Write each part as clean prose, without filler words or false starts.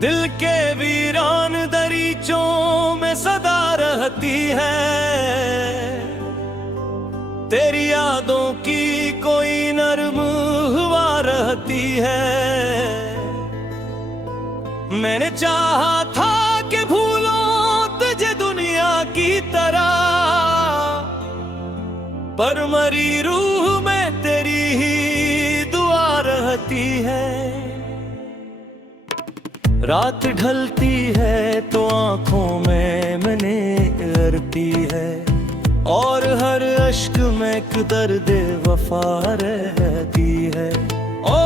दिल के वीरान दरीचों में सदा रहती है। तेरी यादों की कोई नरम हवा रहती है। मैंने चाहा था कि भूलों तुझे दुनिया की तरह, पर मरी रूह में तेरी ही दुआ रहती है। रात ढलती है तो आंखों में मैंने अरती है, और हर अश्क में एक दर्द वफा रहती है। ओ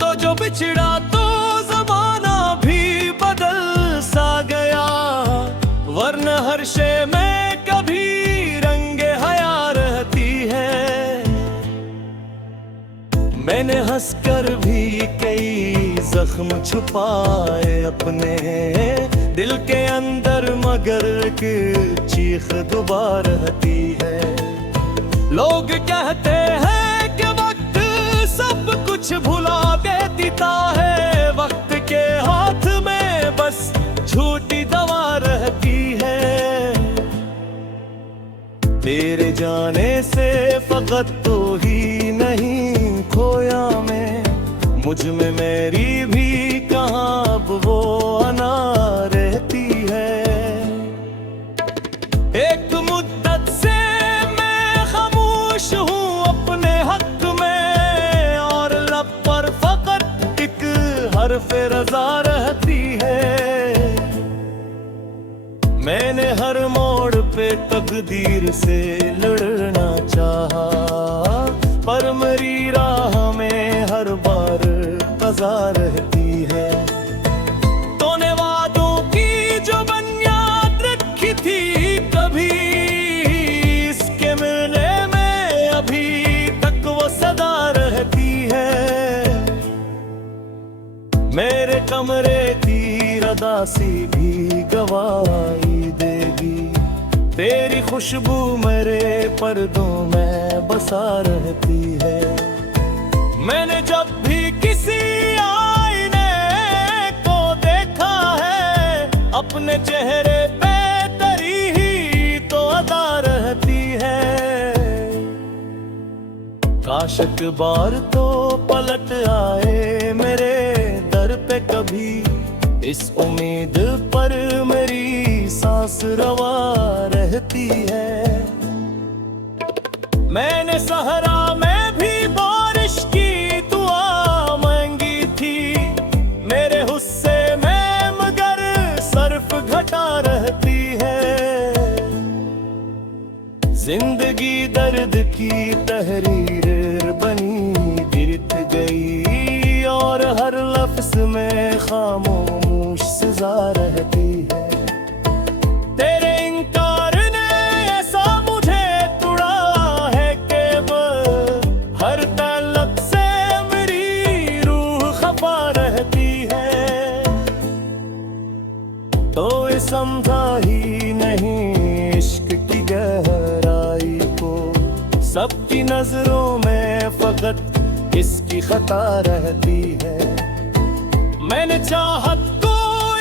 तो जो बिछड़ा तो जमाना भी बदल सा गया, वरना हर शे में कभी रंगे हया रहती है। मैंने हंसकर भी कई जख्म छुपाए अपने दिल के अंदर, मगर एक चीख दुबा रहती है। लोग कहते हैं कि वक्त सब कुछ भुला के देता है, वक्त के हाथ में बस झूठी दवा रहती है। तेरे जाने से फकत तो ही नहीं खोया मैं, मुझ में मेरी भी कहाँ अब वो अना रहती है। एक मुद्दत से मैं खामोश हूँ अपने हक में, और लब पर फकत एक हर्फ रज़ा रहती है। मैंने हर मोड़ पे तकदीर से लड़ना चाहा, पर मेरी राह में हर बार कज़ा रहती है। तूने वादों की जो बुनियाद रखी थी कभी, इसके मिलने में अभी तक वो सदा रहती है। मेरे कमरे की रदासी भी गवाही देगी, तेरी खुशबू मेरे पर्दों में बसा रहती है। मैंने जब भी किसी आईने को देखा है, अपने चेहरे पे तेरी ही तो अदा रहती है। काश एक बार तो पलट आए मेरे दर पे कभी, इस उम्मीद पर मेरी सांस रवा रहती है। मैंने सहरा में भी बारिश की दुआ मांगी थी, मेरे हुस्से में मगर सर्फ घटा रहती है। जिंदगी दर्द की तहरीर बनी गिरत गई, और हर लफ्ज में खामोश सजा रहती है। तेरे इनकार ने ऐसा मुझे तुड़ा है कि हर तलब से मेरी रूह खफा रहती है। तो ये समझा ही नहीं इश्क की गहराई को, सबकी नजरों में फकत इसकी खता रहती है। मैंने चाहत को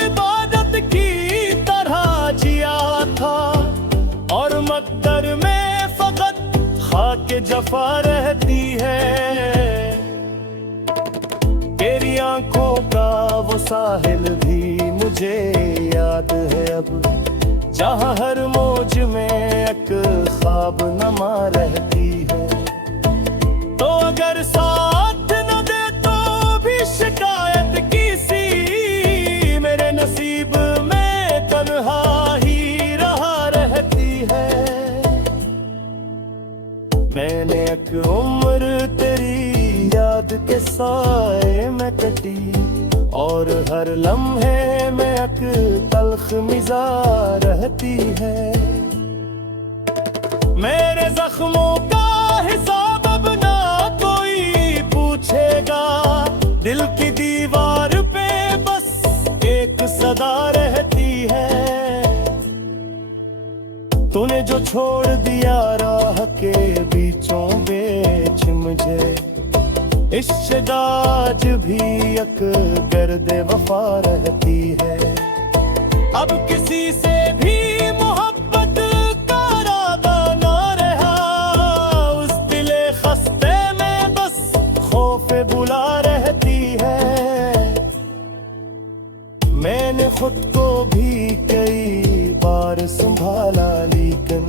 इबादत की तरह जिया था, और मकदर में फकत खाके जफा रहती है। तेरी आंखों का वो साहिल भी मुझे याद है अब, जहाँ हर मौज में एक ख्वाब नमा रहती है। तो अगर साथ न दे तो भी शिकायत किसी, मेरे नसीब में तन्हा ही रहा रहती है। मैंने एक उम्र तेरी याद के साए में कटी, और हर लम्हे में एक तल्ख मिज़ा रहती है। मेरे जख्मों का हिसाब अब ना कोई पूछेगा, दिल की दीवार पे बस एक सदा रहती है। तूने जो छोड़ दिया राह के बीचों बीच मुझे, इश्क आज भी एक गर्दे वफा रहती है। अब किसी से भी मोहब्बत का इरादा ना रहा, उस दिले खस्ते में बस खौफे बुला रहती है। मैंने खुद को भी कई बार संभाला, लेकिन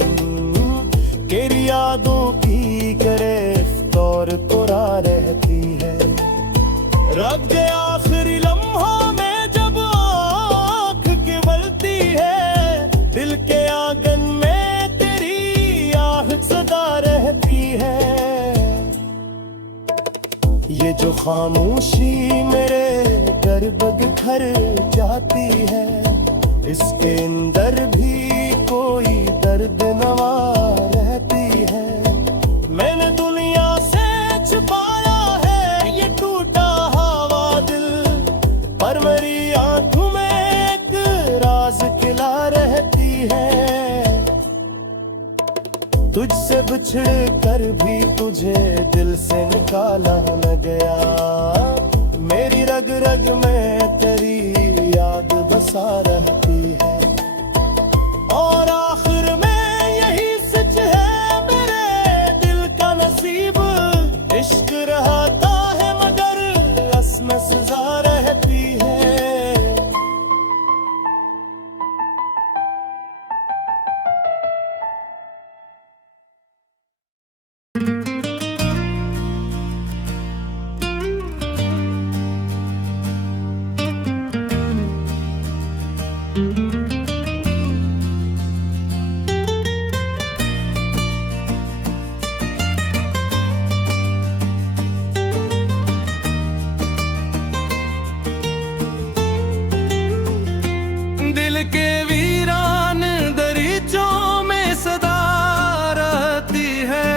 तेरी यादों की गिरफ्त और कुरा रहती है। रब के आखिरी लम्हों में जब आँख खिलती है, दिल के आंगन में तेरी आह सदा रहती है। ये जो खामोशी मेरे गर्भ घर जाती है, इसके अंदर भी कोई दर्द नवा रहती है। मैंने दुनिया से छुपाया है ये टूटा हवा दिल, पर मेरी आंखों में एक राज खिला रहती है। तुझसे बिछड़ कर भी तुझे दिल से निकाला न गया, मेरी रग रग में तेरी याद बसा रहती है। और आखिर में यही सच है मेरे दिल का नसीब, इश्क रहता है मगर रस्म सजा रहती है। दिल के वीरान दरीचों में सदा रहती है,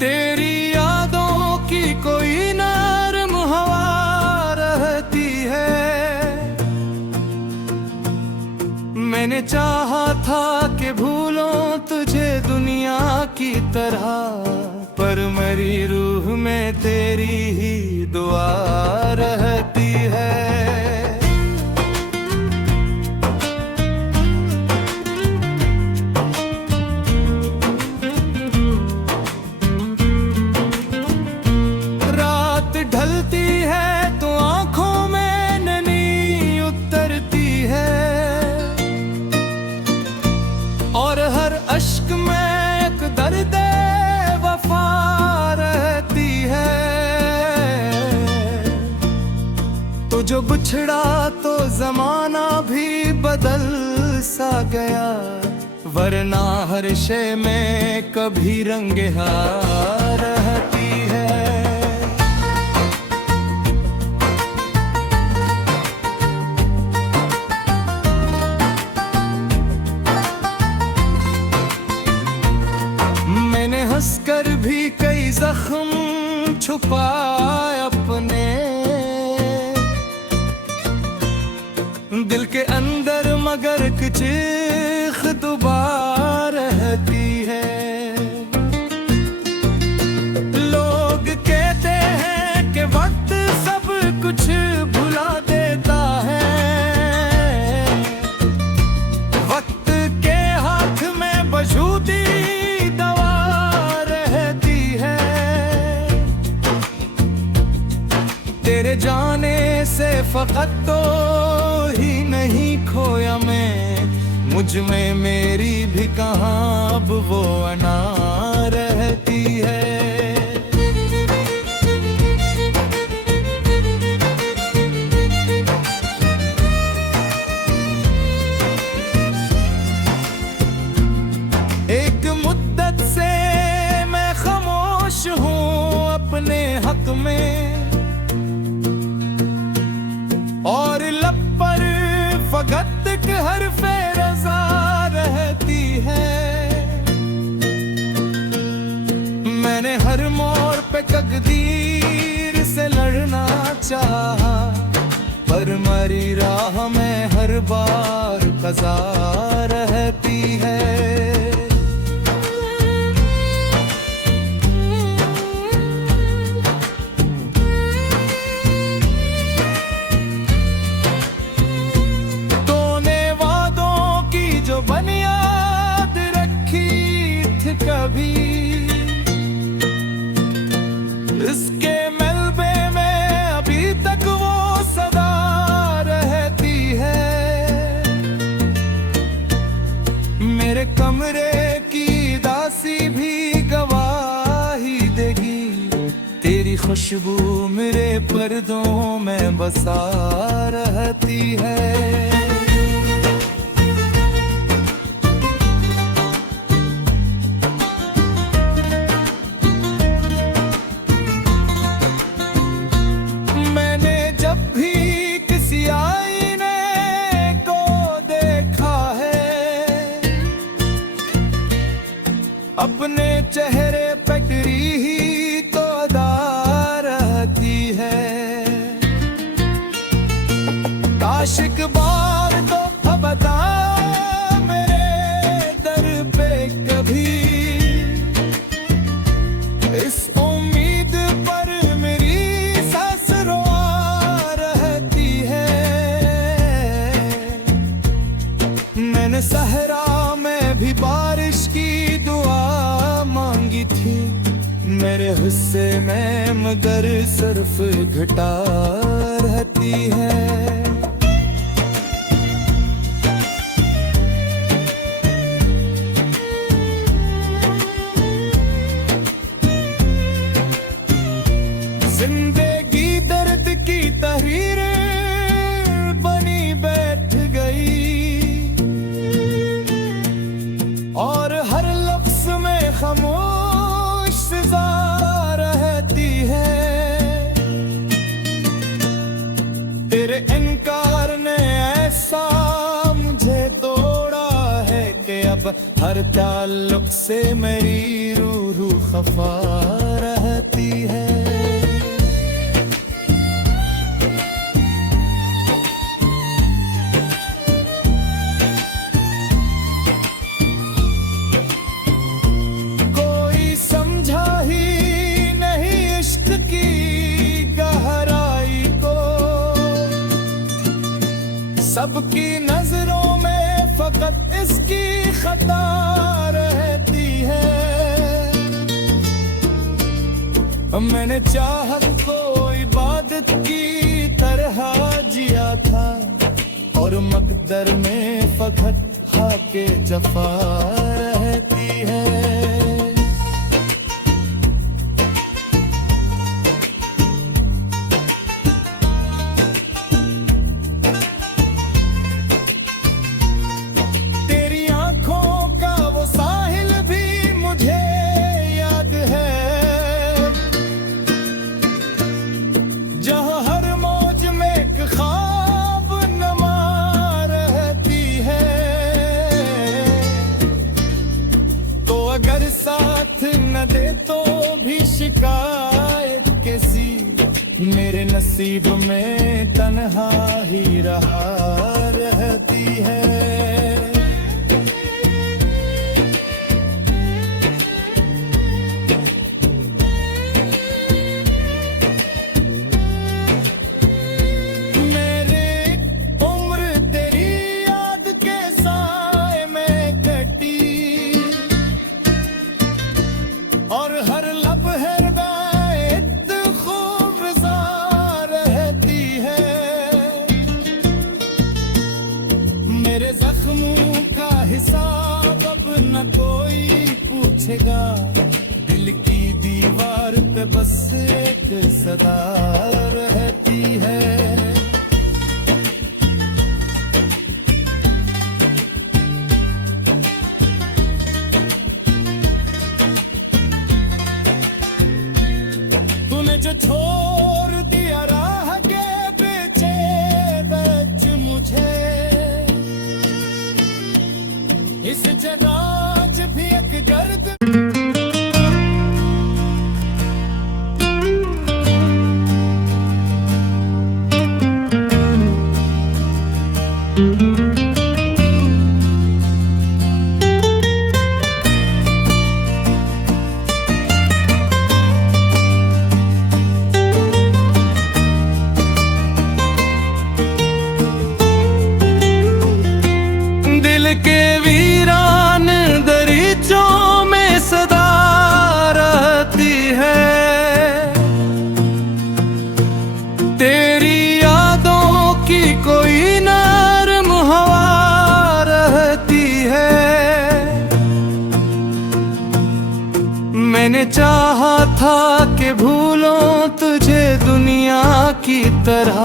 तेरी यादों की कोई नरम हवा रहती है। मैंने चाहा था कि भूलों तुझे दुनिया की तरह, पर मेरी रूह में तेरी ही दुआ रहती है। ढलती है तो आंखों में ननी उतरती है, और हर अश्क में एक दर्द वफा रहती है। तो जो बिछड़ा तो जमाना भी बदल सा गया, वरना हर शय में कभी रंगेहार रहती है। हंसकर भी कई जख्म छुपाए अपने, दिल के अंदर मगर चीख दुबा रहती है। लोग कहते हैं कि वक्त सब कुछ भुला देता है, वक्त के हाथ में बजूदी तेरे जाने से फकत तो ही नहीं खोया मैं, मुझ में मेरी भी कहाँ अब वो अना रहती है। एक मुद्दत से मैं खामोश हूँ अपने हक में, और लब पर फकत के हरफ़े रज़ा रहती है। मैंने हर मोड़ पे तकदीर से लड़ना चाहा, पर मेरी राह में हर बार क़ज़ा रहती है। खुशबू मेरे पर्दों में बसा रहती है। मैंने जब भी किसी आईने को देखा है, अपने चेहरे पे तेरी ही तो अदा रहती है। काश एक बार तो अब बता मेरे दर पे कभी, इस उम्मीद पर मेरी सांस रोआ रहती है। मैंने सहरा में भी बारिश की दुआ मांगी थी, मेरे हिस्से में मगर सिर्फ घटा रहती है। जिंदगी दर्द की तहरीर बनी बैठ गई, और हर लफ्ज में खामोश सजा रहती है। तेरे इनकार ने ऐसा मुझे तोड़ा है कि अब हर ताल्लुक से मेरी रूह खफा रहती है। सबकी नजरों में फकत इसकी खता रहती है। मैंने चाहत को इबादत की तरह जिया था, और मकदर में फकत खाके जफा रहती है। अगर साथ न दे तो भी शिकायत कैसी, मेरे नसीब में तन्हा ही रहा रहती है। और हर लब हृदय खूबसार रहती है। मेरे जख्मों का हिसाब अब न कोई पूछेगा, दिल की दीवार पे बस एक सदा रहती है। जो छोड़ दिया राह के पीछे बच मुझे, इस जगह आज भी एक दर्द। के वीरान दरीचों में सदा रहती है। तेरी यादों की कोई नर्म हवा रहती है। मैंने चाहा था कि भूलों तुझे दुनिया की तरह,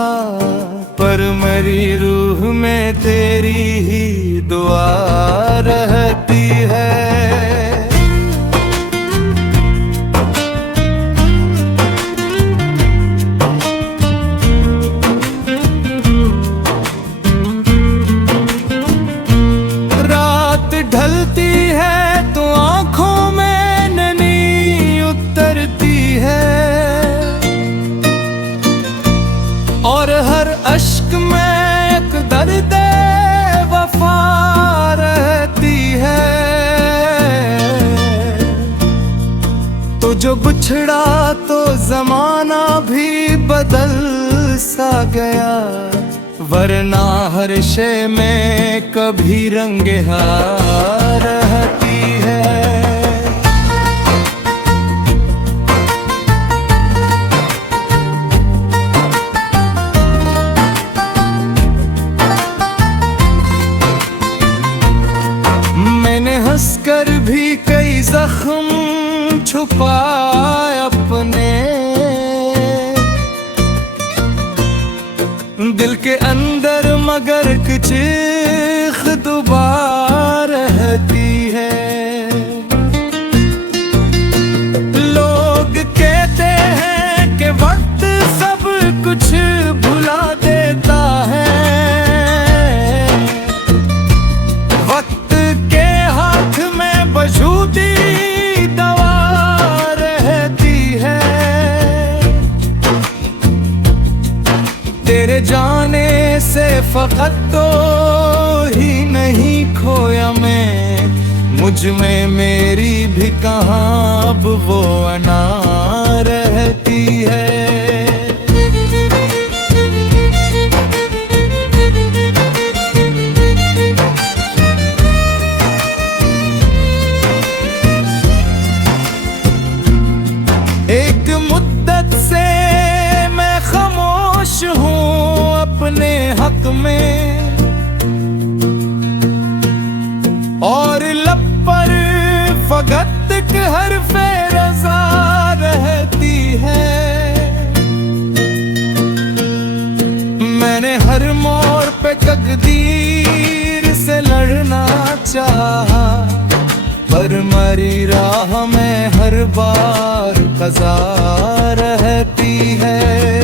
पर मेरी रूह में तेरी ही दुआ रहती है। रात ढलती है तो आंखों में नमी उतरती है, और हर अश्क में एक दर्द वफा रहती है। तो जो बिछड़ा तो जमाना भी बदल सा गया, वरना हर शय में कभी रंगे हार रहती है। मैंने हंसकर भी कई जख्म छुपाए अपने, दिल के अंदर मगर कुछ चीख दुबार रहती है। लोग कहते हैं कि वक्त सब कुछ भुला देता है, वक्त के हाथ में बजूदी दवा रहती है। तेरे जाने से फकत तो ही नहीं खोया मैं, मुझ में मेरी भी कहाँ अब वो अना रहती है। एक मुद्दत से मैं खामोश हूँ अपने हक में, और लब पर फकत के हरफ़े रज़ा रहती है। मैंने हर मोड़ पे तकदीर से लड़ना चाहा, पर मरी राह में हर बार क़ज़ा रहती है।